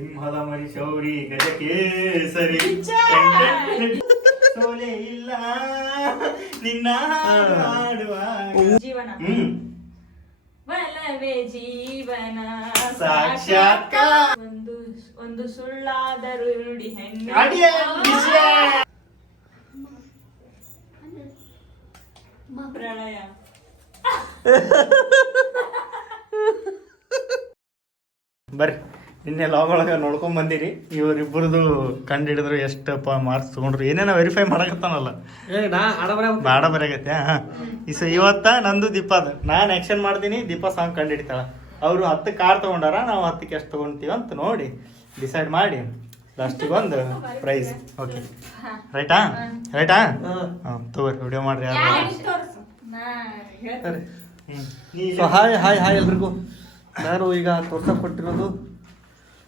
ಸಿಂಹದ ಮರಿ ಶೌರಿ ಗಜಕೇಸರಿ ಸೋಲೆ ಇಲ್ಲ ನಿನ್ನ ಹಾಡುವ ಜೀವನ ಬಲವೇ ಜೀವನ ಸಾಕ್ಷಾತ್ಕಾರ ಒಂದು ಸುಳ್ಳಾದರೂ ನುಡಿ ಹೆಣ್ಣು ಪ್ರಳಯ ಬರ್ರಿ ನಿನ್ನೆ ಲಾಗ್ ಒಳಗೆ ನೋಡ್ಕೊಂಡ್ ಬಂದಿರಿ ಇವರಿಬ್ಬರದು ಕಂಡು ಹಿಡಿದ್ರು ಎಷ್ಟು ಮಾರ್ಕ್ಸ್ ತಗೊಂಡ್ರು ಏನೇನೋ ವೆರಿಫೈ ಮಾಡಕತ್ತಾನಲ್ಲ ಬಾಡ ಬರಾಗತ್ತೆ ಇವತ್ತ ನಂದು ದೀಪಾದ ನಾನು ಆಕ್ಷನ್ ಮಾಡ್ತೀನಿ ದೀಪಾ ಸಾಂಗ್ ಕಂಡು ಹಿಡಿತಾಳ ಅವರು 10 ಕಾರ್ ತಗೊಂಡಾರ ನಾವು 10ಕ್ಕೆ ಎಷ್ಟು ತಗೊಂತೀವಿ ಅಂತ ನೋಡಿ ಡಿಸೈಡ್ ಮಾಡಿ ಲಾಸ್ಟಿಗೆ ಒಂದು ಪ್ರೈಸ್ ಓಕೆ ರೈಟಾ ಹಾಂ ತಗೋರಿ ವಿಡಿಯೋ ಮಾಡ್ರಿ ಸೊ ಹಾಯ್ ಹಾಯ್ ಹಾಯ್ ಎಲ್ರಿಗೂ. ನಾನು ಈಗ ತೋರ್ಸಕ್ಕೆ ಕೊಟ್ಟಿರೋದು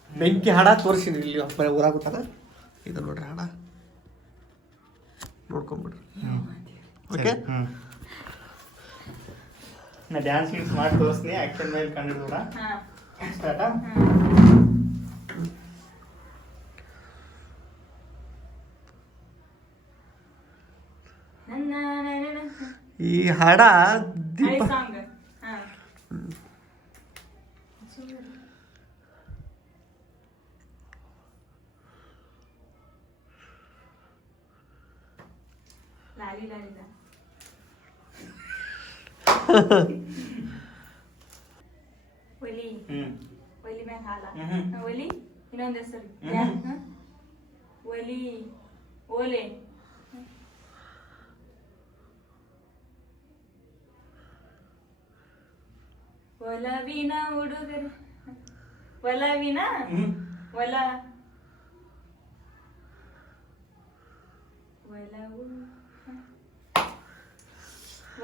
ಬೆಂಕಿ ಹಾಡ ತೋರಿಸಿದ್ರಿ ಇಲ್ಲಿ ಊರಾಗುತ್ತಾನ ಇದು ನೋಡ್ರಿ ಹಾಡ ನೋಡ್ಕೊಂಬಿಡ್ರಿ. ಓಕೆ ನಾ ಡ್ಯಾನ್ಸ್ ಗೀನ್ಸ್ ಮಾಡಿ ತೋರಿಸ್ತೀನಿ ಆಕ್ಷನ್ ಮೇಲೆ ಕಂಡಿಡ್ಬೋಣ ಸ್ಟಾರ್ಟಾ ಈ ಹಾಡ ದೀಪ ಲಾಲಿ ಲಾಲಿದ ಒಲಿ ಒಲಿ ಮ್ಯಾಗ ಹಾಲ ಒಲಿ ಇನ್ನೊಂದು ಹೆಸರು ಒಲಿ ಓಲೆ ಒಲವಿನ ಹುಡುಗರು ಒಲವಿನ ಒಲ ಒಲವು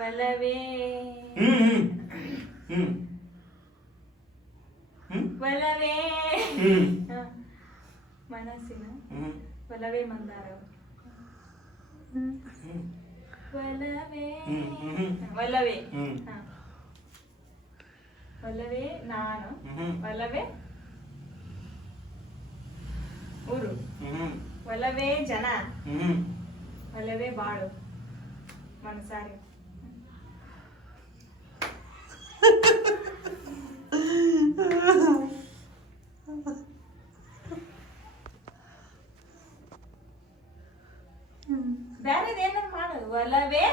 ಒಲವೇ ಒಲವೇ ಮನಸ್ಸಿನ ಒಲವೇ ಮಂದಾರ ಒಲವೇ ಒಲವೇ ಒಲವೇ ನಾನು ಒಲವೇ ಊರು ಒಲವೇ ಜನ ಒಲವೇ ಬಾಳು ಮನಸಾರಿ ಬೇರೆದು ಏನಾರು ಮಾಡೋದು ಒಲವೇ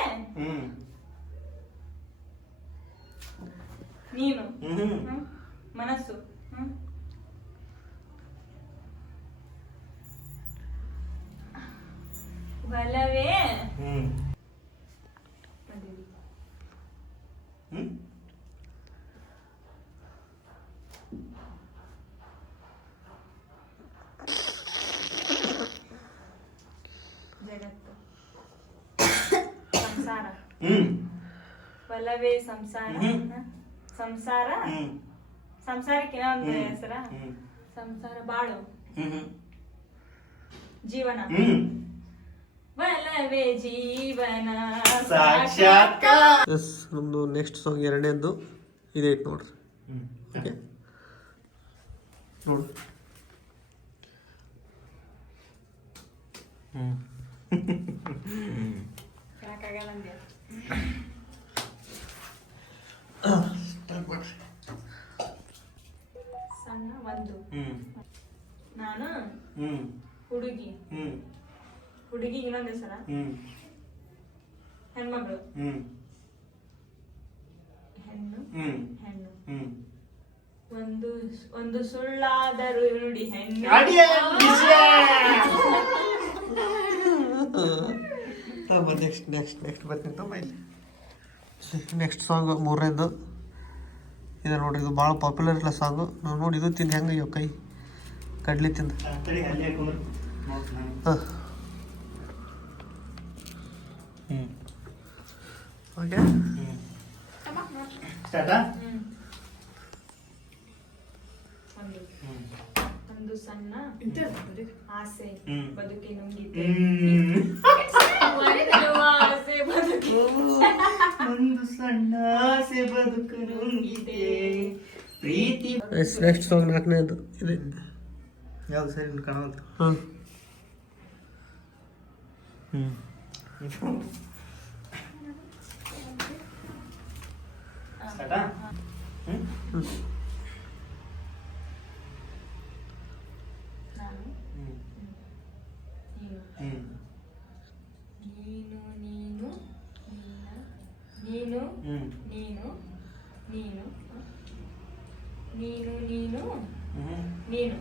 ನೀನು ಮನಸ್ಸು ಒಲವೇ ಜಗತ್ತು ಸಂಸಾರ ಒಲವೇ ಸಂಸಾರ ಸಂಸಾರ ಸಂಸಾರಕ್ಕೆ ಇನ್ನೊಂದು ಹೆಸರ ಸಂಸಾರ ಬಾಳು ಜೀವನ ಒಲವೇ ಜೀವನ ಸಾಕ್ಷಾತ್ಕಾರ. ಎಸ್ ನಮ್ಮದು ನೆಕ್ಸ್ಟ್ ಸಾಂಗ್ ಎರಡನೇದು ಇದೈತೆ ನೋಡ್ರಿ. ಓಕೆ ನೋಡ್ರಿ ಯಾಕಾಗಲ್ಲ ಅಂದೆ ಸಣ್ಣ ಒಂದು ನಾನು ಹುಡುಗಿ ಹುಡುಗಿ ಇನ್ನೊಂದು ಹೆಸರ ಹೆಣ್ಮಗಳು ಹೆಣ್ಣು ಹೆಣ್ಣು ಒಂದು ಸುಳ್ಳಾದರೂ ನುಡಿ ಹೆಣ್ಣು ನೆಕ್ಸ್ಟ್ ಬರ್ತೀನಿ ತಮ್ಮ ಇಲ್ಲಿ. ನೆಕ್ಸ್ಟ್ ಸಾಂಗ್ ಮೂರನೇದು ಇದೆ ನೋಡ್ರಿ. ಇದು ಭಾಳ ಪಾಪ್ಯುಲರ್ ಇಲ್ಲ ಸಾಂಗು. ನಾವು ನೋಡಿ ಇದು ತಿಂದು ಹೆಂಗೆ ಅಯ್ಯೋ ಕೈ ಕಡ್ಲಿ ತಿಂದು ಹಾಂ ಓಕೆ ಒಂದು ಸಣ್ಣ ಆಸೆ ಬದುಕಿ ನುಂಗಿದೆ ಒಂದು ಸಣ್ಣ ಆಸೆ ಬದುಕು ನುಂಗಿದೆ ಪ್ರೀತಿ. ನೆಕ್ಸ್ಟ್ ಸಾಂಗ್ ನಾಲ್ಕನೇದು ಇದೆ ಯಾವ್ದು ಸರಿ ಕಾಣೋದು? ಹ್ಮ್ ಸ್ಟಾರ್ಟಾ? ನಾನು ನೀನು ನೀನು ನೀನು ನೀನು ನೀನು ನೀನು ನೀನು ನೀನು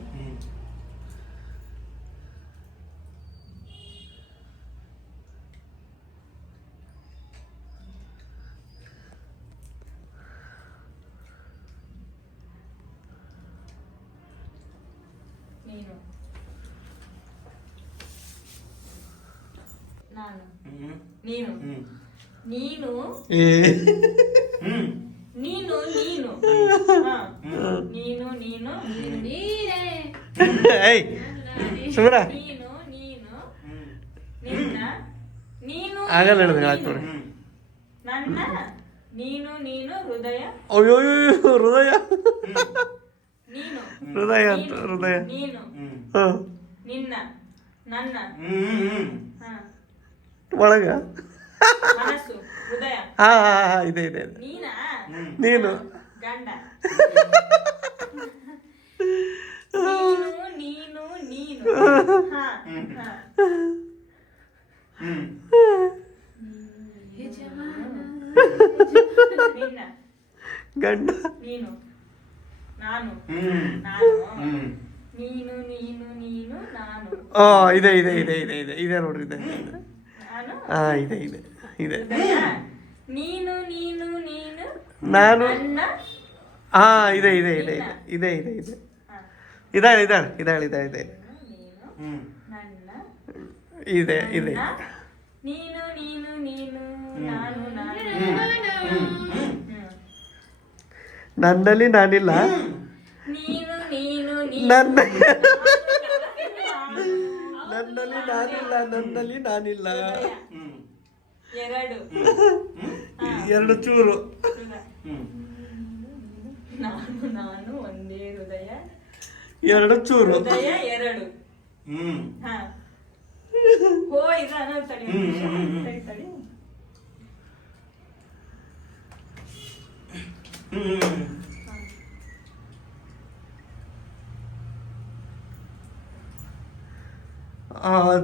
ನೀನು ನಾನು ನೀನು ನೀನು ನೀನು ನೀನು ಹಾ. ನೀನು ನೀನು ನೀನೇ ಏಯ್ ಸುಮ್ರ ನೀನು ನೀನು ನಿನ್ನ ನೀನು ಆಗಲ್ಲ ಹೇಳಿದ್ರೆ ನೀನು. ಹಾಕ್ತವ್ರೆ. ನನ್ನ ನೀನು ನೀನು ಹೃದಯ ಅಯ್ಯೋ ಹೃದಯ ನೀನು ಹೃದಯ ಅಂತ ನೀನು, ಹೃದಯ. ನೀನು ಹಾಂ ನಿನ್ನ ನನ್ನ ಹಾ. ಒಳಗ ಮನಸ್ಸು ಹೃದಯ ಹಾ ಹಾ ಹಾ ಇದೆ ಇದೆ ಇದೆ. ನೀನಾ ನೀನು ಗಂಡ ನೀನು ನೀನು ನೀನು ಹಾ ಹಾ. ನಿನ್ನ ಗಂಡ ನೀನು ನಾನು ನಾನು ನೀನು ನೀನು ನೀನು ನಾನು ಓ ಇದೆ ಇದೆ ಇದೆ ಇದೆ ಇದೆ ಇದೆ ನೋಡ್ರಿ ಇದೆ ನಾನು ಹಾ ಇದೆ ಇದೆ ಇದೆ ಹೃದಯ ನೀನು ನೀನು ನೀನು ನಾನು ನನ್ನ ಹಾ ಇದೆ ಇದೆ ಇದೆ ಇದೆ ಇದೆ ಇದೆ ಇದೆ ಹಾ. ಇದಾಳೆ ಇದಾಳೆ ಇದಾಳೆ ಇದಾಳೆ ಇದೆ ನೀನು ನನ್ನ ಇದೆ ಇದೆ ನನ್ನ, ನೀನು ನೀನು ನೀನು ನಾನು ನಾನು ನನ್ನಲ್ಲಿ ನಾನಿಲ್ಲ ನೀನು ನೀನು ನೀನು ನನ್ನ ನನ್ನಲ್ಲಿ ನಾನಿಲ್ಲ ನನ್ನಲ್ಲಿ ನಾನಿಲ್ಲ ಎರಡು ಎರಡು ಚೂರು ನಾನು ನಾನು ಒಂದೇ ಹೃದಯ ಎರಡು ಚೂರು ಹೃದಯ ಎರಡು ಹಾ ಹೋ ಇದಾನ ತಡಿ ತಡಿ ತಡಿ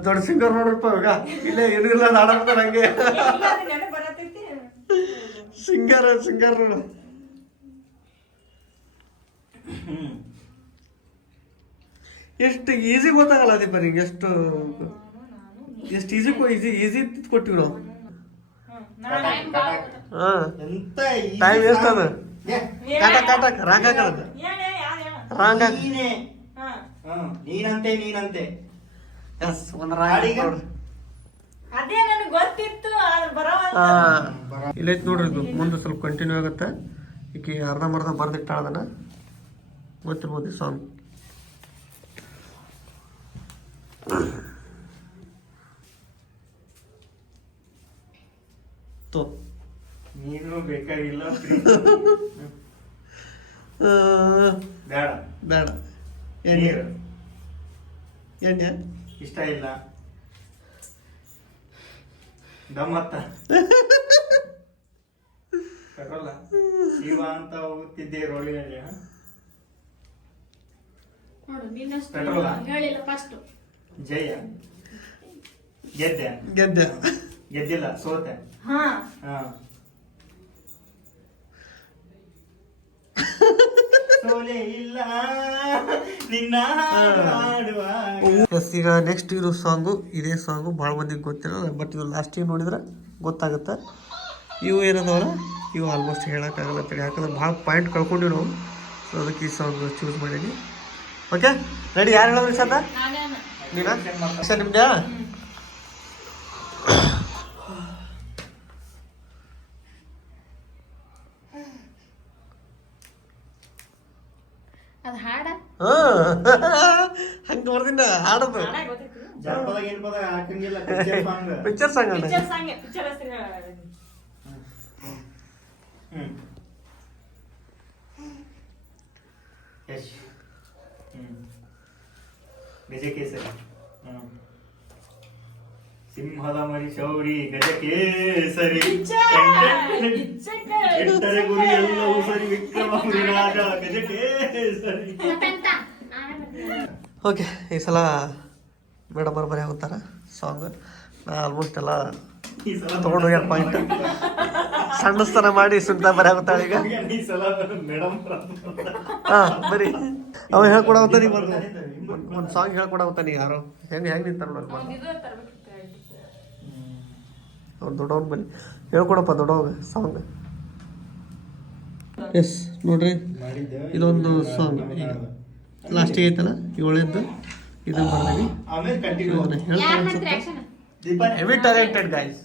ದೊಡ್ಡ ಸಿಂಗರ್ ನೋಡ್ರಪ್ಪ ಇವಾಗ ಇಲ್ಲೇ ಏನಿಲ್ಲ ಆಡಾಡ್ತಾರ ಹಂಗೆ ನೆನಪು ಬರತೈತಿ ಸಿಂಗರ್ ಸಿಂಗರ್ ಎಷ್ಟು ಈಸಿ ಗೊತ್ತಾಗಲ್ಲ ದೀಪ ನಿಂಗೆ ಎಷ್ಟು ಎಷ್ಟು ಈಸಿ ಈಸಿ ಈಸಿ ಕೊಟ್ಟಿವಿ ನಾವು ಹಾ ಎಂತ ಟೈಮ್ ಎಷ್ಟು ಅದ ಕಾಟ ಕಾಟ ರಾಂಗ್ ಹಾಕದ ರಾಂಗ್ ಹಾಕ ನೀನೇ ನೀನಂತೆ ನೀನಂತೆ ಎಸ್ ಒಂದು ರಾಂಗ್ ನೋಡ್ರಿ ಅದೇ ನನಗೆ ಗೊತ್ತಿತ್ತು ಆದ್ರೆ ಬರವಲ್ಲ ಹಾ ಇಲ್ಲೈತ್ ನೋಡ್ರಿ ಇದು ಮುಂದೆ ಸ್ವಲ್ಪ ಕಂಟಿನ್ಯೂ ಆಗುತ್ತೆ ಈಕಿ ಅರ್ಧಂಬರ್ಧ ಬರ್ದಿಟ್ಟಾಳದನ ಗೊತ್ತಿರ್ಬೋದು ಈ ಸಾಂಗ್ ತೋ ನೀನು ಬೇಕಾಗಿಲ್ಲ ಬೇಡ ಬೇಡ ಎಣ್ಣೆ ನೀರು ಎಣ್ಣೆ ಇಷ್ಟ ಇಲ್ಲ ಗಮ್ಮತ್ತ ಪೆಟ್ರೋಲ ಶಿವ ಅಂತ ಹೋಗುತ್ತಿದ್ದೆ ರೋಡಿನಲ್ಲಿ ನೋಡು ನಿನ್ನಷ್ಟು ಪೆಟ್ರೋಲ ಹೇಳಿಲ್ಲ ಫಸ್ಟ್ ಜಯ ಗೆದ್ದೆ ಗೆದ್ದೆ ಗೆದ್ದಿಲ್ಲ ಸೋತೆ ಹಾ ಹಾ ಸೋಲೆ ಇಲ್ಲ ನಿನ್ನ ಹಾಡು ಹಾಡುವಾಗ. ಎಸ್ ಈಗ ನೆಕ್ಸ್ಟ್ ಇರೋ ಸಾಂಗು ಇದೇ ಸಾಂಗು ಭಾಳ ಮಂದಿಗೆ ಗೊತ್ತಿರಲ್ಲ ಬಟ್ ಇದು ಲಾಸ್ಟಿಗೆ ನೋಡಿದ್ರೆ ಗೊತ್ತಾಗುತ್ತೆ ಇವು ಏನದವಲ್ಲ ಇವು ಆಲ್ಮೋಸ್ಟ್ ಹೇಳೋಕ್ಕಾಗಲ್ಲ ಅಂತೇಳಿ ಯಾಕಂದ್ರೆ ಭಾಳ ಪಾಯಿಂಟ್ ಕಳ್ಕೊಂಡಿವಿ ನಾವು ಸೊ ಅದಕ್ಕೆ ಈ ಸಾಂಗ್ ಚೂಸ್ ಮಾಡೀನಿ ಓಕೆ ರೆಡಿ ಯಾರು ಹೇಳೋದು ಸದ ನಾನೇನ ನೀನಾ ಸರ್ ನಿಮ್ದು ಅದು ಹಾಡ ಹಂಗೆ ಬರ್ದಿನ ಹಾಡೋದು ಹಾಡ ಗೊತ್ತಿತ್ತು ಜನಪದ ಗಿನಪದ ಹಾಕಂಗಿಲ್ಲ ಸಾಂಗ್ ಪಿಕ್ಚರ್ ಸಾಂಗ್ ಅಣ್ಣ ಪಿಕ್ಚರ್ ಸಾಂಗ್ ಪಿಕ್ಚರ್ ಹೆಸರು ಯಶ್ ಗಜಕೇಸರಿ. ಸಿಂಹದ ಮರಿ ಶೌರಿ ಗಜಕೇಸರಿ ಎಟ್ಟರೆ ಗುರಿ ಎಲ್ಲವೂ ಸರಿ ವಿಕ್ರಮ ವಿರಾಜ ಗಜಕೇಸರಿ. ಓಕೆ, ಈ ಸಲ ಮೇಡಮ್ ಅವ್ರು ಬರೀ ಹೋಗ್ತಾರ ಸಾಂಗ್. ನಾ ಆಲ್ಮೋಸ್ಟ್ ಎಲ್ಲ ಈ ಸಲ ತೊಗೊಂಡು ಹೋಗ್ಯಾರ ಪಾಯಿಂಟ್. ಸಣ್ಣ ಸ್ಥಾನ ಮಾಡಿ ಸುಂಟ ಬರೀ ಆಗುತ್ತಾಳೆ ಈಗ. ಈ ಸಲ ಮೇಡಮ್ ಹಾಂ ಬರೀ ಅವ ಹೇಳ್ಕೊಡವತ್ತಾನ ಈಗ ಒಂದು ಸಾಂಗ್ ಹೇಳ್ಕೊಡವತ್ತಾನ ಈಗ. ಯಾರೋ ಹೆಂಗೆ ನಿಂತಾರ ನೋಡಕ್ ಅವ್ನು ದೊಡ್ಡವನ್ ಬರೀ ಹೇಳ್ಕೊಡಪ್ಪ ದೊಡ್ಡವಾಗ ಸಾಂಗ್. ಎಸ್ ನೋಡ್ರಿ, ಇದೊಂದು ಸಾಂಗ್ ಈಗ ಲಾಸ್ಟಿಗೆ ಐತಲ್ಲ ಏಳೆದ್ದು ಇದನ್ನ ಬರ್ತೀವಿ. ಆಮೇಲೆ ಕಂಟಿನ್ಯೂ ಯಾರ್ ಮಾಡ್ತಾರೆ action? Heavy talented guys.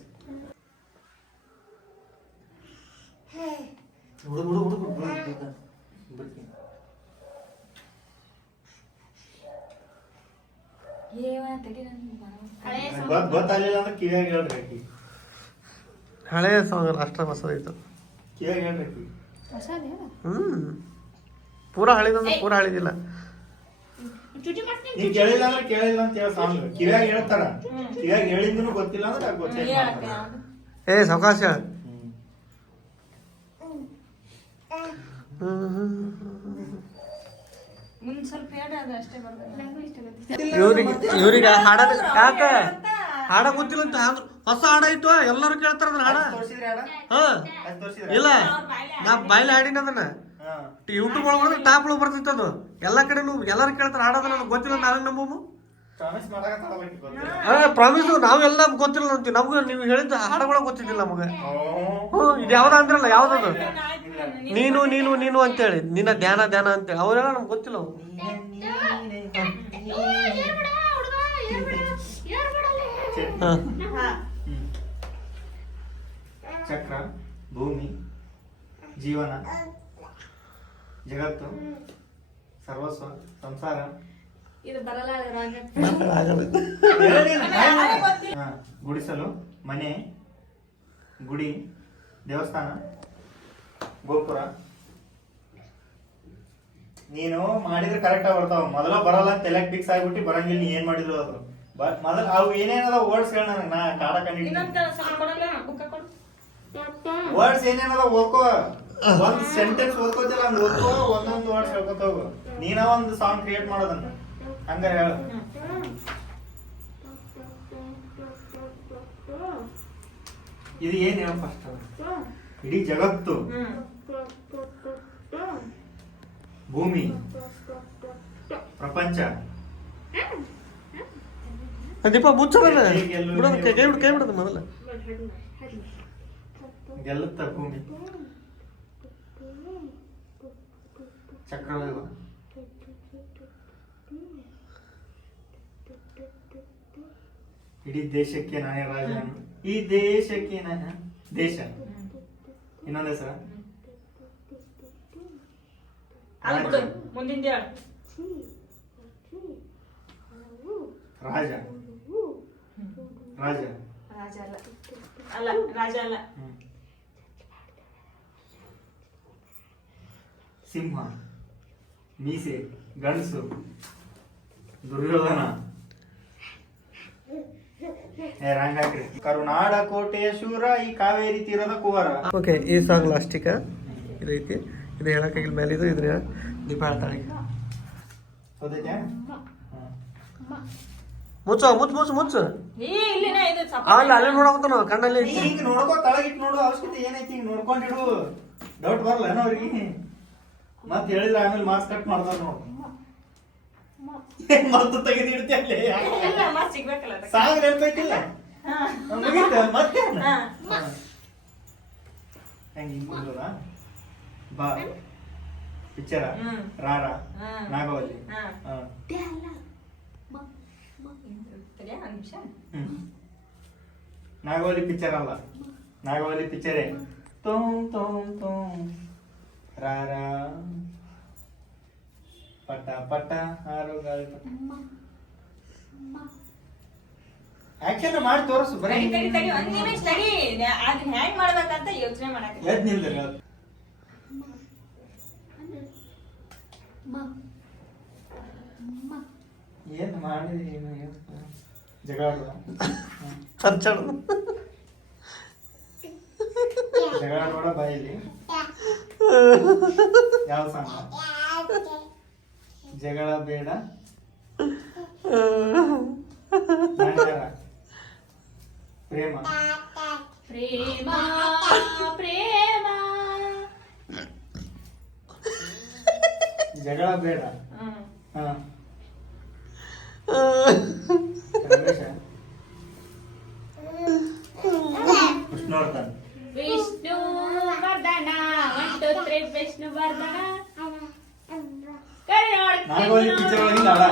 ಹಳೆಯ song. ಗೊತ್ತಾಗಲಿಲ್ಲ ಅಂದ್ರೆ ಕಿವಿಯಾಗಿ ಹೇಳ್ರಿ ಆಕಿ. ಹಳೆಯ ಸಾಂಗ್ ಅಷ್ಟ ಮಸದೈತು. ಕಿವಿಯಾಗಿ ಹೇಳ್ರಿ ಆಕಿ. ಪೂರಾ ಹಳಿದಂದ್ರೆ ಪೂರಾ ಹಳಿದಿಲ್ಲ. ಚುಟಿ ಮಾಡ್ತೀನಿ. ನೀ ಕೇಳಿಲ್ಲ ಅಂದ್ರೆ ಕೇಳಿಲ್ಲ ಅಂತ ಹೇಳ ಸಾಂಗ್ ಕಿವಿಯಾಗಿ ಹೇಳ್ತಾರ. ಕಿವಿಯಾಗಿ ಹೇಳಿದ್ರು ಗೊತ್ತಿಲ್ಲ ಅಂದ್ರೆ ಅದು ಗೊತ್ತಿಲ್ಲ. ಏ ಸಾವಕಾಶ. ಮುಂದ್ ಸ್ವಲ್ಪ ಹೇಳ್ರಿ, ಅದು ಅಷ್ಟೇ ಬರ್ತದೆ. ನಂಗೂ ಇಷ್ಟ ಗೊತ್ತಿಲ್ಲ. ಇವ್ರಿಗೆ ಹಾಡ ಯಾಕೆ ಹಾಡ ಗೊತ್ತಿಲ್ಲ ಅಂತ ಹೊಸ ಹಾಡ ಇತ್ತು ಎಲ್ಲರೂ ಕೇಳ್ತಾರ ಅದನ್ನ ಹಾಡ. ತೋರಿಸಿದ್ರೆ ಹಾಡ? ಹಾ ಅದ್ ತೋರಿಸಿದ್ರೆ? ಇಲ್ಲ, ನಾ ಬಾಯ್ಲಿ ಹಾಡಿನ ಅದನ್ನ ಹಾ. ಯೂಟ್ಯೂಬ್ ಒಳಗೆ ಟಾಪ್ ಒಳಗೆ ಬರ್ತೈತೆ ಅದು. ಎಲ್ಲ ಕಡೆನು ಎಲ್ಲರೂ ಕೇಳ್ತಾರ ಹಾಡೋದು. ನನಗೆ ಗೊತ್ತಿಲ್ಲ, ನಾವೇ ನಂಬು. ಪ್ರಾಮಿಸ್ ಮಾಡಕತ್ತಾಳ ಆಕಿ ಗೊತ್ತಿಲ್ಲ. ಪ್ರಾಮಿಸ್ ನಾವೆಲ್ಲ ಗೊತ್ತಿಲ್ಲ ಅಂತೀವಿ. ನಮ್ಗೆ ನೀವು ಹೇಳಿದ ಹಾಡುಗಳ ಗೊತ್ತಿದ್ದಿಲ್ಲ ನಮಗೆ. ಇದು ಯಾವ್ದ ಅಂದ್ರಲ್ಲ, ಯಾವ್ದದು ನೀನು ನೀನು ನೀನು ಅಂತೇಳಿ, ನಿನ್ನ ಧ್ಯಾನ ಧ್ಯಾನ ಅಂತೇಳಿ ಅವರೆಲ್ಲ ನಮ್ಗೆ ಗೊತ್ತಿಲ್ಲ ಅವು. ಹಾ ಚಕ್ರ, ಭೂಮಿ, ಜೀವನ, ಜಗತ್ತು, ಸರ್ವಸ್ವ, ಸಂಸಾರ. ಇದು ಬರಲ್ಲ ಆಗಲ್ಲ. ಹಾ, ಗುಡಿಸಲು, ಮನೆ, ಗುಡಿ, ದೇವಸ್ಥಾನ, ಗೋಪುರ. ನೀನು ಮಾಡಿದ್ರೆ ಕರೆಕ್ಟ್ ಆಗಿ ಬರ್ತಾವ. ಮೊದಲ ಬರಲ್ಲ ಅಂತ ತಲೆಗೆ ಫಿಕ್ಸ್ ಆಗ್ಬಿಟ್ಟು ಬರಂಗಿಲ್ಲ. ನೀ ಏನ್ ಮಾಡಿದ್ರು ಅದು ಮೊದಲ ಅವು ಏನೇನದ ವರ್ಡ್ಸ್ ಹೇಳ ನನಗೆ. ನಾ ಕಾಡ ಕಂಡಿದ್ದೀನಿ. ವರ್ಡ್ಸ್ ಏನೇನದ ಓದ್ಕೋ. ಒಂದ್ ಸೆಂಟೆನ್ಸ್ ಓದ್ಕೋತಿಲ್ಲ, ಹಂಗ ಓದ್ಕೋ. ಒಂದೊಂದು ವರ್ಡ್ಸ್ ಹೇಳ್ಕೊತ ಹೋಗು. ನೀನ ಒಂದು ಸಾಂಗ್ ಕ್ರಿಯೇಟ್ ಮಾಡೋದನ್ನ ಹಂಗಾರೆ ಹೇಳ. ಇದು ಏನ್ ಹೇಳ ಫಸ್ಟ್? ಇಡೀ ಜಗತ್ತು, ಭೂಮಿ, ಪ್ರಪಂಚ. ದೀಪ ಮುಚ್ಚ ಬಿಡೋದು, ಕೈ ಬಿಡೋದು ಮೊದಲ. ಗೆಲ್ಲುತ್ತ ಭೂಮಿ, ಚಕ್ರವ್ಯೂಹ, ಇಡೀ ದೇಶಕ್ಕೆ ನಾನೇ ರಾಜನು, ಈ ದೇಶಕ್ಕೆ ನಾನು ದೇಶ. ಇನ್ನೊಂದ್ ಹೆಸರ ಮುಂದಿನ ರಾಜ. ರಾಜ ರಾಜ ಅಲ್ಲ, ರಾಜ ಅಲ್ಲ. ಸಿಂಹ, ಮೀಸೆ, ಗಂಡಸು, ದುರ್ಯೋಧನ. ರಂಗಾಕ್ರಿ. ಕರುನಾಡ ಕೋಟೆಯ ಶೂರ, ಈ ಕಾವೇರಿ ತೀರದ ಕುವರ. ಓಕೆ, ಈ ಸಾಂಗ್ ಲಾಸ್ಟಿಕ ಇದೈತಿ. ಇದು ಹೇಳಕ್ಕಾಗಿಲ್ಲ ಮೇಲೆ. ಇದು ಇದ್ರ ದೀಪ ಹೇಳ್ತಾಳೆ. ಮುಚ್ಚ ಮುಚ್ಚ ಮುಚ್ಚ ಮುಚ್ಚ. ಅಲ್ಲ ಅಲ್ಲೇ ನೋಡಕತ್ತಾನ ಕಣ್ಣಲ್ಲಿ. ಹಿಂಗ್ ನೋಡ್ಕೋ, ತಳಗಿಟ್ಟು ನೋಡು. ಅವಶ್ಯಕತೆ ಏನೈತಿ? ಹಿಂಗ್ ನೋಡ್ಕೊಂಡಿಡು. ಡೌಟ್ ಬರಲ್ಲ ಏನೋ ಅವ್ರಿಗೆ. ಮತ್ ಹೇಳಿದ್ರೆ ಆಮೇಲೆ ಮಾರ್ಕ್ಸ್ ಕಟ್ ಮಾಡ್ತಾರ ನೋಡು. ಮತ್ತೆ ತೆಗೆದು ಇಡ್ತೇನೆ. ಸಾಂಗ್ ನೆನ್ಪೈತಿಲ್ಲ ಮುಗೀತ. ಮತ್ತೆ ಹೆಂಗ ಹಿಂಗ್ ಕುಂದ್ರಲ್ಲ? ಬಾ ಪಿಕ್ಚರ, ರಾರ, ನಾಗವಲ್ಲಿ. ನಾಗವಲ್ಲಿ ಪಿಕ್ಚರ್ ಅಲ್ಲ, ನಾಗವಲ್ಲಿ ಪಿಕ್ಚರೇ. ತೋಂ ತೋಂ ತೋಂ ರಾರ ಪಟ ಪಟ ಹಾರು ಗಾಳಿ ಪಟ. ಆಕ್ಷನ್ ಮಾಡಿ ತೋರಿಸು. ಬರೀ ಒಂದ್ ನಿಮಿಷ ತಡಿ, ಅದನ್ನ ಹ್ಯಾಂಗ್ ಮಾಡ್ಬೇಕಂತ ಯೋಚನೆ ಮಾಡಕ್ಕೆ. ಎದ್ ನಿಲ್ದ್ರಿ ಅದು. ಏನು ಮಾಡಿ ಜಗಳ ಹರ್ಚಾಡ ಜಗಳ ನೋಡ ಬಾಯಿಲಿ ಯಾವ ಸಾಂಗ್ ಜಗಳ ಬೇಡ ನಂಗರ ಪ್ರೇಮ ಪ್ರೇಮ ಪ್ರೇಮ ಜಗಳ ಬೇಡ ಹ್ಮ್. ಹಾ ರಮೇಶ ವಿಷ್ಣುವರ್ಧನ್ ವಿಷ್ಣು ವರ್ಧನ 1 2 3 ವಿಷ್ಣು ವರ್ಧನ ಕರೆ ನಾಗವಲ್ಲಿ ಪಿಕ್ಚರ್ ಒಳಗಿಂದ ಅಡ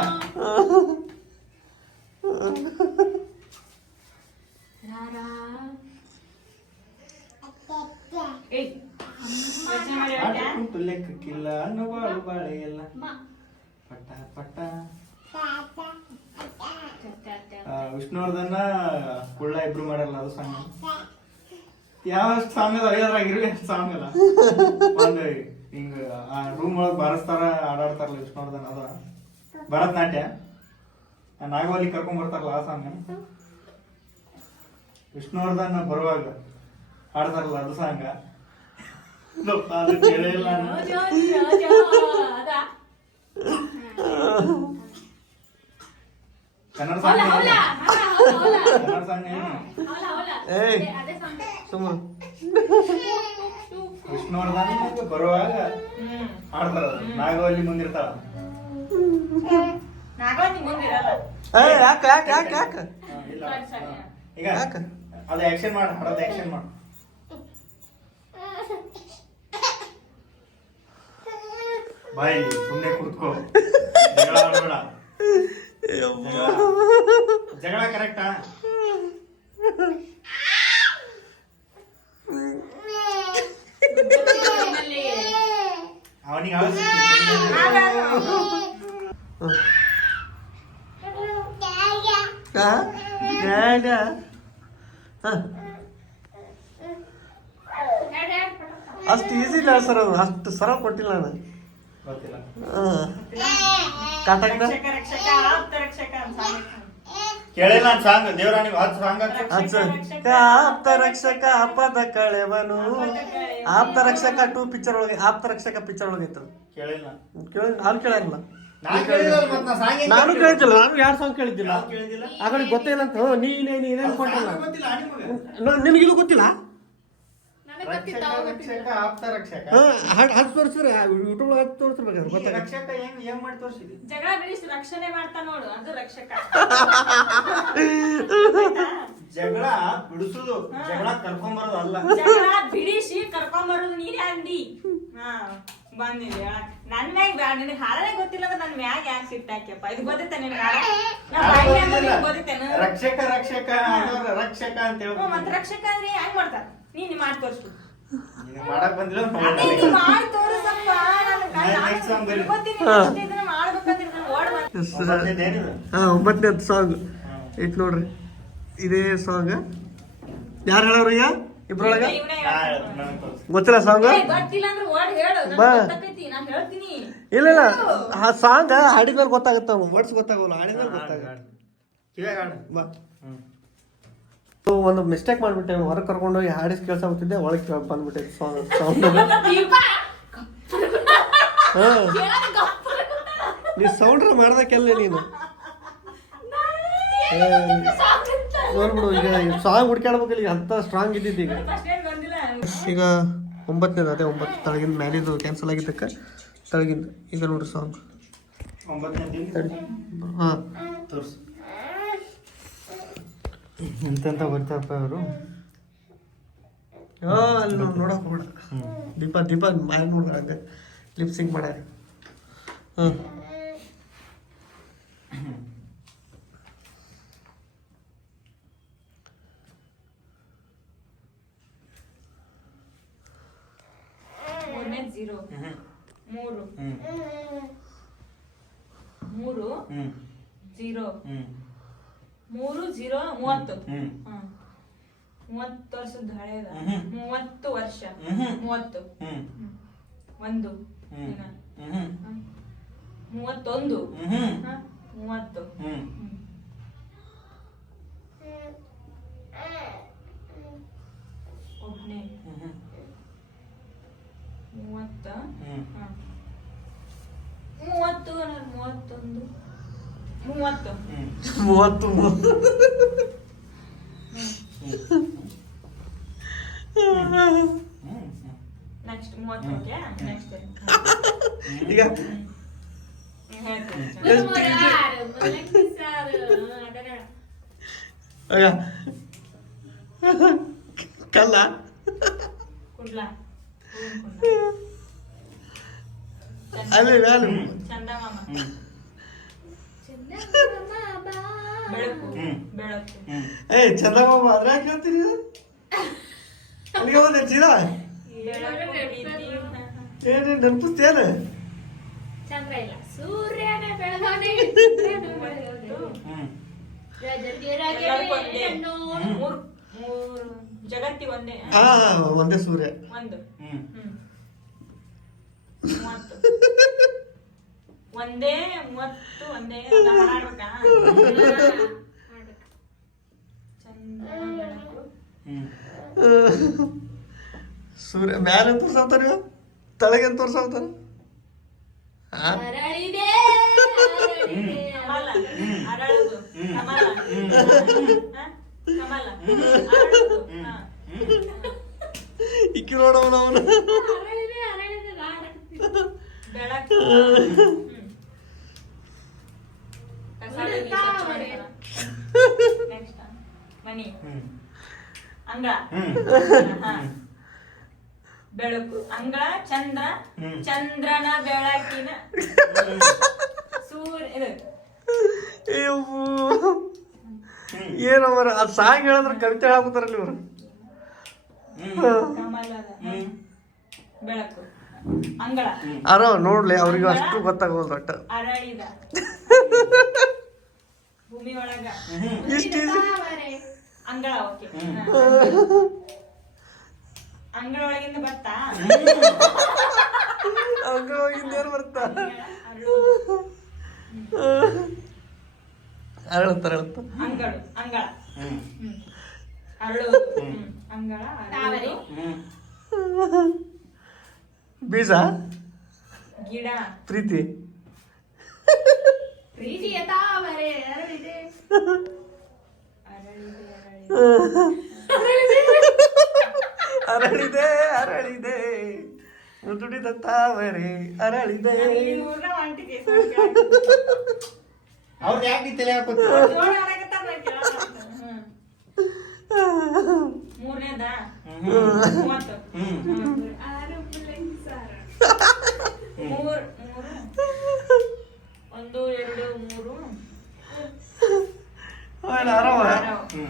ರಾರಾ ಏಯ್ ಯೋಚನೆ ಮಾಡಿ ಆಟಕ್ಕೂ ಲೆಕ್ಕಕ್ಕಿಲ್ಲ ನವಾಳು ಬಾಳೆ ಎಲ್ಲ ಪಟ್ಟ ಪಟ್ಟ ವಿಷ್ಣುವರ್ಧನ ಕುಳ್ಳ ಇಬ್ರು ಮಾಡಲ್ಲ ಅದು ಸಾಂಗ್ ಯಾವ ಸಾಂಗ್ ಅದ ಐದರಾಗಿರ್ಲಿ ಅಷ್ಟು ಸಾಂಗ್ ಅಲ್ಲ ಒಂದು ಹಿಂಗ ಆ ರೂಮ್ ಒಳಗೆ ಬಾರಿಸ್ತಾರ ಆಡಾಡ್ತಾರಲ್ಲ ವಿಷ್ಣುವರ್ಧನ್ ಅದ ಭರತನಾಟ್ಯ ನಾಗವಲ್ಲಿ ಕರ್ಕೊಂಡ್ ಬರ್ತಾರಲ್ಲ ಆ ಸಾಂಗ್ ವಿಷ್ಣುವರ್ಧನ್ ಬರುವಾಗ ಹಾಡ್ತಾರಲ್ಲ ಅದು ಸಾಂಗ ಅದು ಕೇಳಿಲ್ಲ ಕನ್ನಡ ಸಾಂಗ್ ಕನ್ನಡ ಸಾಂಗ್ ಏಯ್ ಸುಮ್ಮ ವಿಷ್ಣುವರ್ಧನ್ ಬರುವಾಗ ಹಾಡ್ತಾರ ನಾಗವಲ್ಲಿ ಮುಂದಿರ್ತಾಳ ನಾಗವಲ್ಲಿ ಮುಂದಿರಲ್ಲ ಏ ಯಾಕೆ ಯಾಕೆ ಯಾಕೆ ಯಾಕೆ ಇಲ್ಲ ಈಗ ಯಾಕೆ ಅದು ಆಕ್ಷನ್ ಮಾಡ ಹಾಡೋದು ಆಕ್ಷನ್ ಮಾಡು ಬಾಯಿ ಸುಮ್ಮನೆ ಕೂತ್ಕೋ ಜಗಳ ಆಡ್ಬೇಡ ಜಗಳ ಕರೆಕ್ಟಾ ಅವನಿಗೆ ಅಷ್ಟು ಈಸಿ ಇಲ್ಲ ಸರ್ ಅದು ಅಷ್ಟು ಸರ ಕೊಟ್ಟಿಲ್ಲ ನಾನು ಗೊತ್ತಿಲ್ಲ ಕಾಟಕ ರಕ್ಷಕ ಆಪ್ತ ರಕ್ಷಕ ಅಂತ ಕೇಳಿಲ್ಲ ಸಾಂಗ್ ದೇವರಾಣಿಗೆ ಹತ್ತು ಸಾಂಗ್ ಆಪ್ತ ರಕ್ಷಕ ಅಪದ ಕಳೆವನು ಆಪ್ತ ರಕ್ಷಕ 2 ಪಿಕ್ಚರ್ ಒಳಗೆ ಆಪ್ತ ರಕ್ಷಕ ಪಿಕ್ಚರ್ ಒಳಗೆ ಇತ್ತು ಕೇಳಿಲ್ಲ ನಾನು ಕೇಳಿರಲ್ಲ ನಾನು ನಾನು ಕೇಳಿದ್ದಿಲ್ಲ ನಾನು 2 ಸಾಂಗ್ ಕೇಳಿದ್ದಿಲ್ಲ ಕೇಳಿದಿಲ್ಲ ಆ ಕಡೆ ಗೊತ್ತಿಲ್ಲ ಅಂತ ನೀನೇನು ಕೊಟ್ಟಿಲ್ಲ ಗೊತ್ತಿಲ್ಲ ನಿಮಗೆ ನಿನಗಿದು ಗೊತ್ತಿಲ್ಲ ರಕ್ಷಕ ಆಪ್ತ ರಕ್ಷಕ ಹತ್ತು ತೋರಿಸಿದ್ರೆ ಯೂಟ್ಯೂಬ್ ಹತ್ತು ತೋರಿಸ್ಬೇಕಾದ್ರೆ ಗೊತ್ತಾಗ ರಕ್ಷಕ ಏನ್ ಮಾಡಿ ತೋರಿಸಿದಿ ಜಗಳ ಬಿಡಿಸಿ ರಕ್ಷಣೆ ಮಾಡ್ತಾ ನೋಡು ಅದು ರಕ್ಷಕ ಜಗಳ ಬಿಡಿಸುದು ಜಗಳ ಕರ್ಕೊಂಡ್ ಬರೋದು ಅಲ್ಲ ಜಗಳ ಬಿಡಿಸಿ ಕರ್ಕೊಂಡ್ ಬರೋದು ನೀನೇ ಅಂದಿ ಬಂದಿಲ್ಲ ನನ್ ಮ್ಯಾಗ ಬ್ಯಾಡ ನಿನಗೆ ಹಾಡನೆ ಗೊತ್ತಿಲ್ಲ ಅಂದ್ರೆ ನನ್ ಮ್ಯಾಗ ಯಾಕೆ ಸಿಟ್ಟಾಕ್ಯಪ್ಪ ಇದು ಗೊತ್ತೈತೆ ನಿನಗೆ ಗೊತ್ತೈತೇನು ರಕ್ಷಕ ರಕ್ಷಕ ರಕ್ಷಕ ಅಂತ ಹೇಳಿ ಮತ್ತೆ ರಕ್ಷಕ ಅಂದ್ರೆ ಹೆಂಗ್ ಮಾಡ್ತಾರ ನೀನ್ ಮಾಡಿ ತೋರಿಸು ಮಾಡಕ್ ಬಂದಿಲ್ಲ ಮಾಡಿ ತೋರಿಸಪ್ಪ ಮಾಡ್ಬೇಕಂದ್ರೆ ಓಡ್ 9ನೇ ಸಾಂಗ್ ಇಟ್ ನೋಡ್ರಿ ಇದೇ ಸಾಂಗ್ ಯಾರು ಹೇಳೋರು ಈಗ ಇಬ್ರೊಳಗ ಗೊತ್ತಿಲ್ಲ ಸಾಂಗ್ ಗೊತ್ತಿಲ್ಲ ಅಂದ್ರೆ ಓಡ್ ಹೇಳು ನಾನು ಹೇಳ್ತೀನಿ ಇಲ್ಲ ಇಲ್ಲ ಆ ಸಾಂಗ್ ಹಾಡಿದ್ಮೇಲೆ ಗೊತ್ತಾಗುತ್ತೆ ಅವ್ನು ವರ್ಡ್ಸ್ ಗೊತ್ತಾಗಲ್ಲ ಹಾಡಿದ್ಮೇಲೆ ಗೊತ್ತಾಗುತ್ತೆ ಬಾ ಒಂದು ಮಿಸ್ಟೇಕ್ ಮಾಡ್ಬಿಟ್ಟೆ ಹೊರಗೆ ಕರ್ಕೊಂಡು ಹೋಗಿ ಹಾಡಿಸ್ ಕೆಲಸ ಆಗ್ತಿದ್ದೆ ಒಳಗೆ ಬಂದ್ಬಿಟ್ಟೆ ಸೌಂಡ್ ನೀ ಸೌಂಡ್ರ ಮಾಡ್ದಕ್ಕೆಲ್ಲ ನೀನು ನೋಡ್ಬಿಡು ಈಗ ಸಾಂಗ್ ಹುಡ್ಕಾಡ್ಬೇಕಲ್ಲ ಈಗ ಅಂತ ಸ್ಟ್ರಾಂಗ್ ಇದ್ದಿದ್ದು ಈಗ 9ನೇದು ಅದೇ 9 ತಳಗಿಂದ ಮ್ಯಾಲಿದು ಕ್ಯಾನ್ಸಲ್ ಆಗಿದ್ದಕ್ಕೆ ತಳಗಿಂದ ಈಗ ನೋಡ್ರಿ ಸಾಂಗ್ 9ನೇ ಹಾಂ ತೋರ್ಸು ಎಂತೆಂತ ಬರ್ತಾರಪ್ಪ ಅವರು ಅಲ್ಲಿ ನೋಡಕ್ ನೋಡ ದೀಪ ಮ್ಯಾಲ್ ನೋಡ್ರಿ ಹಂಗೆ ಲಿಪ್ಸಿಂಗ್ ಮಾಡ್ಯಾರ ಹಾಂ ಜೀರೋ 3 ಜೀರೋ 30 30 ವರ್ಷದ ಹಳೇದ 30 ವರ್ಷ 30 1 31 30 ಹ್ಮ್ ಒಬ್ನೇ 30 ಹ್ಮ್ 30 31 30 30 ನೆಕ್ಸ್ಟ್ 30 ಓಕೆ ನೆಕ್ಸ್ಟ್ ಈಗ ಆಗ ಕಲ್ಲ ಕುಡ್ಲಾ ಅಲ್ಲಿ ನಾನು ಚಂದಮಾಮ ಬೆಳಕು ಬೆಳಕು ಏಯ್ ಚಂದಮಾಮ ಅದ್ರ ಯಾಕೆ ಹೇಳ್ತೀರಿ ಅಲ್ಲಿಗೆ ಹೋದೆ ಚೀಲ ಬೆಳಕು ಪ್ರೀತಿ ಏನೇನು ನೆನಪಿಸ್ತೇನ ಚಂದ್ರ ಇಲ್ಲ ಸೂರ್ಯನ ಬೆಳಗಾನೆ ಮೂರು ಜಗತ್ತಿ ಒಂದೇ ಹಾ ಒಂದೇ ಸೂರ್ಯ ಒಂದು ಹ್ಮ್ 30 ಒಂದೇ 30 ಒಂದೇ ಹಾಡ್ಬೇಕಾ ಚಂದ್ರ ಬೆಳಕು ಸೂರ್ಯ ಮ್ಯಾಲೆ ತೋರ್ಸಾವ್ತಾರ ತಳಗೇನು ತೋರ್ಸಾವ್ತಾರ ಅರಳಿದೆ ಕಮಲ ಅರಳುದು ಕಮಲ ಕಮಲ ಅರಳುದು ಇಕ್ಕಿ ನೋಡವನ ಅವನು ಅರಳಿದೆ ಅರಳಿದೆ ಬೆಳಕು ನೆಕ್ಸ್ಟ್ ಮನಿ ಅಂಗಳ ಬೆಳಕು ಅಂಗಳ ಚಂದ್ರ ಚಂದ್ರನ ಬೆಳಕಿನ ಸೂರ್ಯ ಇದು ಏನವರ ಅದು ಸಾಂಗ್ ಹೇಳಿದ್ರೆ ಕವಿತೆ ಹೇಳಾಕತ್ತಾರಲ್ಲ ಇವರು ಕಮಲದ ಬೆಳಕು ಅಂಗಳ ಅರೋ ನೋಡ್ಲಿ ಅವ್ರಿಗೆ ಅಷ್ಟು ಗೊತ್ತಾಗೋದು ಒಟ್ಟ ಅರಳಿದ ಭೂಮಿ ಒಳಗ ಇಷ್ಟು ಅಂಗಳ ಓಕೆ ಅಂಗಳ ಒಳಗಿಂದ ಬರ್ತಾ ಅಂಗಳವಾಗಿಂದೇನು ಬರ್ತಾ ಅರಳತ್ತ ಅಂಗಳು ಅಂಗಳ ಅರಳು ಅಂಗಳ ತಾವರೆ. ಬೀಜ ಗಿಡ ಪ್ರೀತಿ ಪ್ರೀತಿಯ ತಾವರೆ ಅರಳಿದೆ ಅರಳಿದೆ ಅರಳಿದೆ ಮುದುಡಿದ ತಾವರೆ ಅರಳಿದೆ ಅವ್ರು ಯಾಕೆ ತಲೆ ಹಾಕೋತೀರ ಮೂರನೇದ ಆರು ಪುಲ್ಲಂಗಿ ಸಾರ ಮೂರು ಒಂದು ಎರಡು ಮೂರು ಆರವ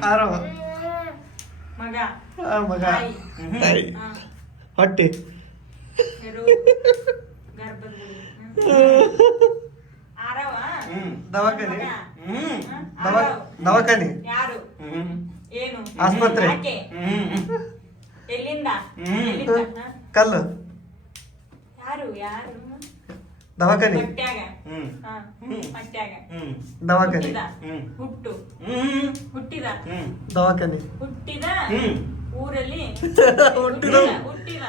ಆರವ ಮಗ ಮಗ ತಾಯಿ. ತಾಯಿ ಹಾ. ಹೊಟ್ಟೆ ಹೆರು ಗರ್ಭದ ಗುಡಿ ಆರವ ದವಾಖಾನೆ ಮಗ. ಹ್ಮ್ ಹಾ? ಆರವ. ದವಾಖಾನೆ ಯಾರು ಹ್ಮ್ ಏನು ಆಸ್ಪತ್ರೆ. ಯಾಕೆ? ಎಲ್ಲಿಂದ ಹ್ಮ್. ಎಲ್ಲಿಂದ? ಹಾ? ಕಲ್ಲು ಯಾರು ಯಾರು ದವಾಖಾನೆ ಹೊಟ್ಯಾಗ ಹ್ಮ್ ಹಾ ಹ್ಮ್. ಹೊಟ್ಯಾಗ ಹ್ಮ್ ದವಾಖಾನೆ ಹುಟ್ಟಿದ ಹ್ಮ್. ಹುಟ್ಟು ಹ್ಮ್ ಹುಟ್ಟಿದ ಹ್ಮ್ ದವಾಖಾನೆ ಹುಟ್ಟಿದ ಹ್ಮ್. ಊರಲ್ಲಿ ಹುಟ್ಟಿದ ಹುಟ್ಟಿದ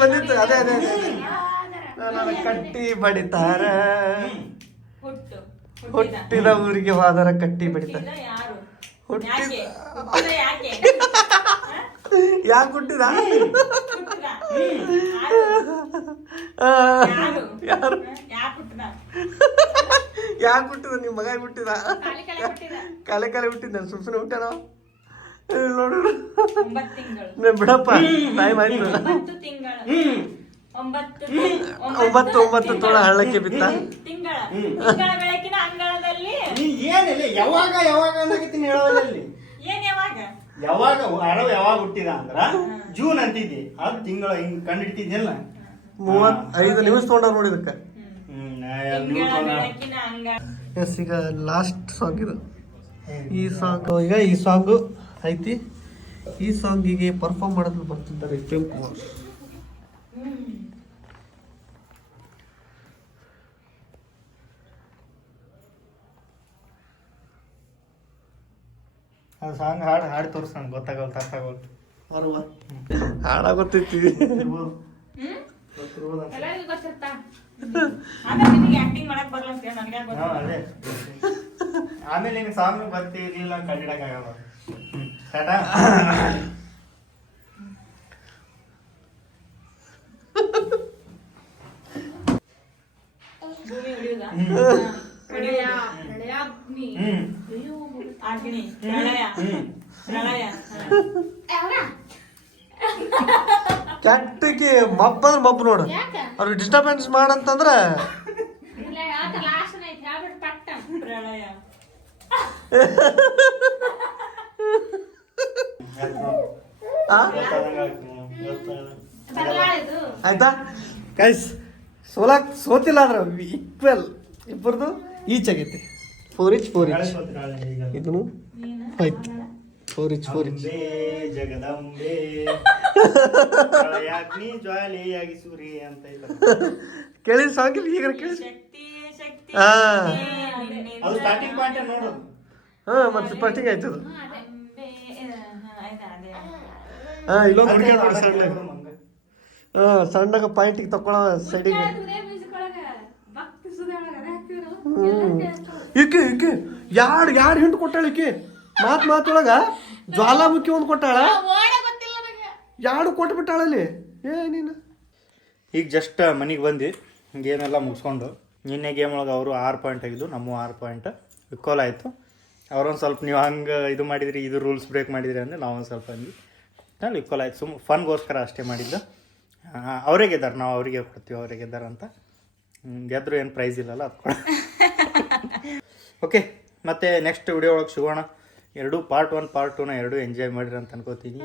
ಬಂದಿತ್ತು ಅದೇ ಅದೇ ನನ್ನ ಕಟ್ಟಿ ಬಡಿತಾರ ಹುಟ್ಟು ಹುಟ್ಟಿದ ಊರಿಗೆ ಹೋದರ ಕಟ್ಟಿ ಬಡಿತಾರ ಹುಟ್ಟಿದ ಯಾರು ಹುಟ್ಟಿದ ಯಾಕೆ ಹುಟ್ಟಿದ ಯಾಕೆ ಯಾಕೆ ಹುಟ್ಟಿದ ಹುಟ್ಟಿದ ಯಾರು ಯಾರು ಯಾಕೆ ಹುಟ್ಟಿದ ಯಾಕೆ ಹುಟ್ಟಿದ ನಿಮ್ಮ ಮಗ ಹುಟ್ಟಿದ ಕಾಲಿ ಕಲೆ ಕೊಟ್ಟಿದ ಕಾಲೆ ಹುಟ್ಟಿದ ಸುಮ್ಮನೆ ಹುಟ್ಟಾನ ನೋಡು 9 ತಿಂಗಳು ಬಿಡಪ್ಪ ಟೈಮ್ ಆಯ್ತು 9 ತಿಂಗಳು ಹ್ಮ್ 9 ತೋಳ ಹಳ್ಳಕ್ಕೆ ಬಿತ್ತ ತಿಂಗಳ ತಿಂಗಳ ಬೆಳಕಿನ ಅಂಗಳದಲ್ಲಿ ನೀ ಏನಿಲ್ಲ ಯಾವಾಗ ಅನ್ನಕತ್ತೀನಿ ಹೇಳೋದಲ್ಲಿ ಏನ್ ಯಾವಾಗ ಯಾವಾಗ ಅರವ ಯಾವಾಗ ಹುಟ್ಟಿದ ಅಂದ್ರ ಜೂನ್ ಅಂತಿದ್ದಿ ಅದು ತಿಂಗಳ ಹಿಂಗ್ ಕಂಡಿಡ್ತಿದ್ದಿಲ್ಲ 35 ನಿಮಿಷ ತೊಗೊಂಡ ನೋಡಿ ಇದಕ್ಕೆ ತಿಂಗಳ ಬೆಳಕಿನ ಅಂಗಳ ಎಸ್ ಈಗ ಲಾಸ್ಟ್ ಸಾಂಗ್ ಇದು ಈ ಸಾಂಗ್ ಈಗ ಈ ಸಾಂಗು ಐತಿ ಈ ಸಾಂಗಿಗೆ ಪರ್ಫಾರ್ಮ್ ಮಾಡೋದು ಬರ್ತಿದ್ದಾರೆ ಪ್ರೇಮ್ ಕುಮಾರ್ ಅದು ಸಾಂಗ್ ಹಾಡು ತೋರಿಸ್ ನಂಗೆ ಗೊತ್ತಾಗಲ್ಲ ಅರ್ಥಾಗಲ್ಲ. ಅರ್ವ ಹಾಡ ಗೊತ್ತೈತಿ. ಎಲ್ಲರಿಗೂ ಗೊತ್ತಿರ್ತಾ ಆಮೇಲೆ ನಿಮಗೆ ಆಕ್ಟಿಂಗ್ ಮಾಡಕ್ ಬರಲ್ಲ ಅಂತ ಹೇಳಿ ನನಗೆ ಗೊತ್ತ. ಅದೇ ಆಮೇಲೆ ನಿಂಗೆ ಸಾಂಗ್ ಬರ್ತಿರ್ಲಿಲ್ಲ ಕಂಡಿಡಕ್ಕಾಗಲ್ಲ. ಟಾಟಾ. ಭೂಮಿ ಹೊಡಿಯುದಾ? ಪ್ರಳಯ ಪ್ರಳಯಾಗ್ನಿ ಅಯ್ಯೋ ಅಗ್ನಿ ಪ್ರಳಯ ಪ್ರಳಯ. ಕೆಟ್ಟಕ್ಕೆ ಮಬ್ಬಂದ್ರೆ ಮಬ್ಬ ನೋಡು. ಯಾಕ ಅವ್ರಿಗೆ ಡಿಸ್ಟರ್ಬೆನ್ಸ್ ಮಾಡಂತಂದ್ರ ಇಲ್ಲ ಯಾಕ ಲಾಸ್ಟ್ ಐತಿ ಹೇಳ್ಬಿಟ್ಟು ಪಟ್ಟ ಪ್ರಳಯ. ಬದಲಾಳಿದು ಆಯ್ತಾ ಗೈಸ್. ಸೋತಿಲ್ಲ ಅಂದ್ರೆ ಈಕ್ವಲ್ ಇಬ್ಬರದು ಈಚ್ ಆಗೈತಿ. 4 ಇದನ್ನು 5 4 ಅಂಬೆ ಜಗದಂಬೆ ಪ್ರಳಯಾಗ್ನಿ ಜ್ವಾಲೆಯಾಗಿ ಸೂರಿ ಅಂತ ಇಲ್ಲ. ಕೇಳಿದ ಸಾಂಗ್ ಈಗ ಕೇಳಿ. ಶಕ್ತಿ ಶಕ್ತಿ ಹಾ. ಅದು ಸ್ಟಾರ್ಟಿಂಗ್ ಪಾಯಿಂಟ್ ನೋಡು. ಹಾ ಮತ್ತೆ ಫಸ್ಟಿಂಗ್ ಆಯ್ತು ಅದು. ಅಂಬೆ ಆಯ್ತಾ ಅದೇ. ಹಾ ಇಲ್ಲೊಂದು ಹುಡುಗಿ ನೋಡಿ ಸಣ್ಣಗ. ಹಾ ಸಣ್ಣಗ ಪಾಯಿಂಟಿಗೆ ತಕೊಳ್ಳೋ ಸೈಡಿಗೆ. ಮ್ಯೂಸಿಕ್ ಒಳಗ ಭಕ್ತಿ ಸುಧೆ ಒಳಗ ಹಾಕ್ತಿರು ಈಕೆ ಯಾರು ಹಿಂಟ್ ಕೊಟ್ಟಾಳ ಈಕೆ. ಮಾತೊಳಗ ಜ್ವಾಲಾಮುಖಿ ಒಂದು ಕೊಟ್ಟಾಳ, ಓಡೆ ಗೊತ್ತಿಲ್ಲ ನನಗೆ. ಯಾರು ಕೊಟ್ಬಿಟ್ಟಾಳಲ್ಲಿ. ನೀನು ಈಗ ಜಸ್ಟ್ ಮನೆಗೆ ಬಂದು ಗೇಮ್ ಎಲ್ಲ ಮುಗಿಸ್ಕೊಂಡು ನಿನ್ನೆ ಗೇಮ್ ಒಳಗೆ ಅವರು 6 ಪಾಯಿಂಟ್ ಆಗಿದ್ದು, ನಮ್ಮ 6 ಪಾಯಿಂಟ್ ಇಕ್ವಲ್ ಆಯಿತು. ಅವ್ರೊಂದು ಸ್ವಲ್ಪ ನೀವು ಹಂಗೆ ಇದು ಮಾಡಿದ್ರಿ, ಇದು ರೂಲ್ಸ್ ಬ್ರೇಕ್ ಮಾಡಿದ್ರಿ ಅಂದರೆ ನಾವೊಂದು ಸ್ವಲ್ಪ ಅಂದ್ವಿ. ಅಲ್ಲಿ ಇಕ್ವಲ್ ಆಯ್ತು. ಫನ್ಗೋಸ್ಕರ ಅಷ್ಟೇ ಮಾಡಿದ್ದು. ಅವರೇ ಗೆದ್ದಾರೆ, ನಾವು ಅವರಿಗೆ ಕೊಡ್ತೀವಿ ಅವರೇ ಗೆದ್ದಾರೆ ಅಂತ. ಗೆದ್ದರು ಏನು ಪ್ರೈಸ್ ಇಲ್ಲಲ್ಲ ಅದು ಕೊಡ. ಓಕೆ, ಮತ್ತೆ ನೆಕ್ಸ್ಟ್ ವಿಡಿಯೋ ಒಳಗೆ ಸಿಗೋಣ. ಪಾರ್ಟ್ 1 ಪಾರ್ಟ್ 2ನ ಎರಡೂ ಎಂಜಾಯ್ ಮಾಡಿರಿ ಅಂತ ಅನ್ಕೋತೀನಿ.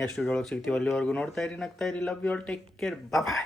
ನೆಕ್ಸ್ಟ್ ವಿಡಿಯೋ ಒಳಗೆ ಸಿಗ್ತೀವಿ. ಅಲ್ಲಿವರೆಗೂ ನೋಡ್ತಾ ಇರಿ, ನಗ್ತಾ ಇರಿ. Love you all, take care, bye.